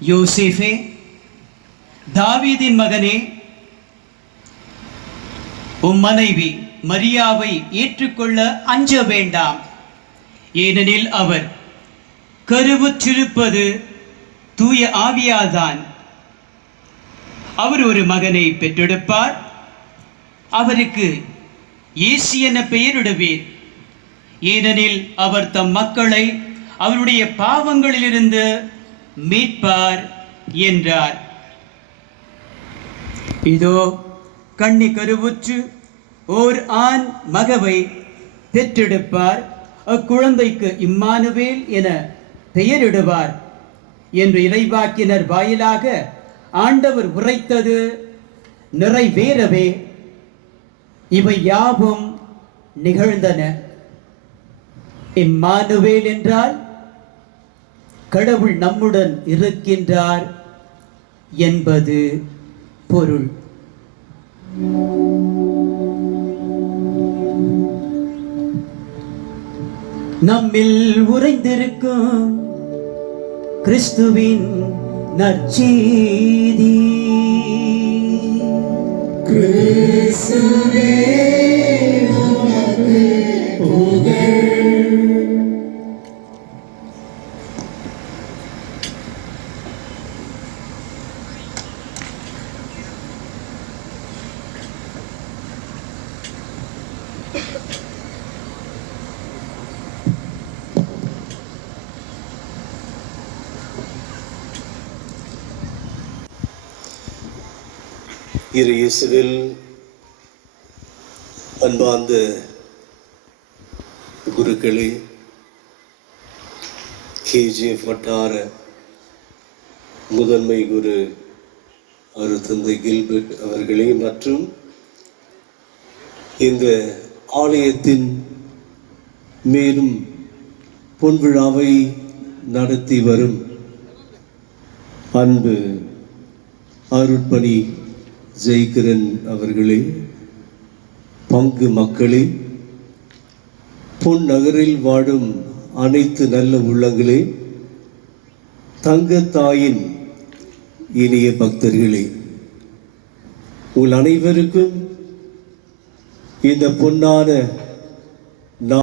யோசேஃபே, தாவீதின் மகனே, உம் மனைவி மரியாவை ஏற்றுக்கொள்ள அஞ்ச வேண்டாம். ஏனெனில் அவர் கருவுற்றிருப்பது தூய ஆவியால்தான். அவர் ஒரு மகனை பெற்றெடுப்பார். அவருக்கு இயேசு என பெயரிடுவீர். ஏனெனில் அவர் தம் மக்களை அவருடைய பாவங்களிலிருந்து மீட்பார் என்றார். இதோ கன்னி கருவுற்று ஓர் ஆண் மகவை பெற்றெடுப்பார். அக்குழந்தைக்கு இம்மானுவேல் என பெயரிடுவார் என்று இறைவாக்கினர் வாயிலாக ஆண்டவர் உரைத்தது நிறைவேறவே இவை யாவும் நிகழ்ந்தன. இம்மானுவேல் என்றால் கடவுள் நம்முடன் இருக்கின்றார் என்பது பொருள். நம்மில் உறைந்திருக்கும் கிறிஸ்துவின் நற்செய்தி. கிறிஸ்துவே உமக்கு புகழ். இரு இயேசுவில் அன்பார்ந்த குருக்களே, KGF வட்டார முதன்மை குரு அருட்தந்தை கில்பர்ட் அவர்களே மற்றும் இந்த ஆலயத்தின் மேலும் பொன்விழாவை நடத்தி வரும் அன்பு அருட்பணி ஜெய்கிரன் அவர்களே, பங்கு மக்களே, பொன் நகரில் வாழும் அனைத்து நல்ல உள்ளங்களே, தங்கத்தாயின் இனிய பக்தர்களே, உங்கள் அனைவருக்கும் இந்த பொன்னான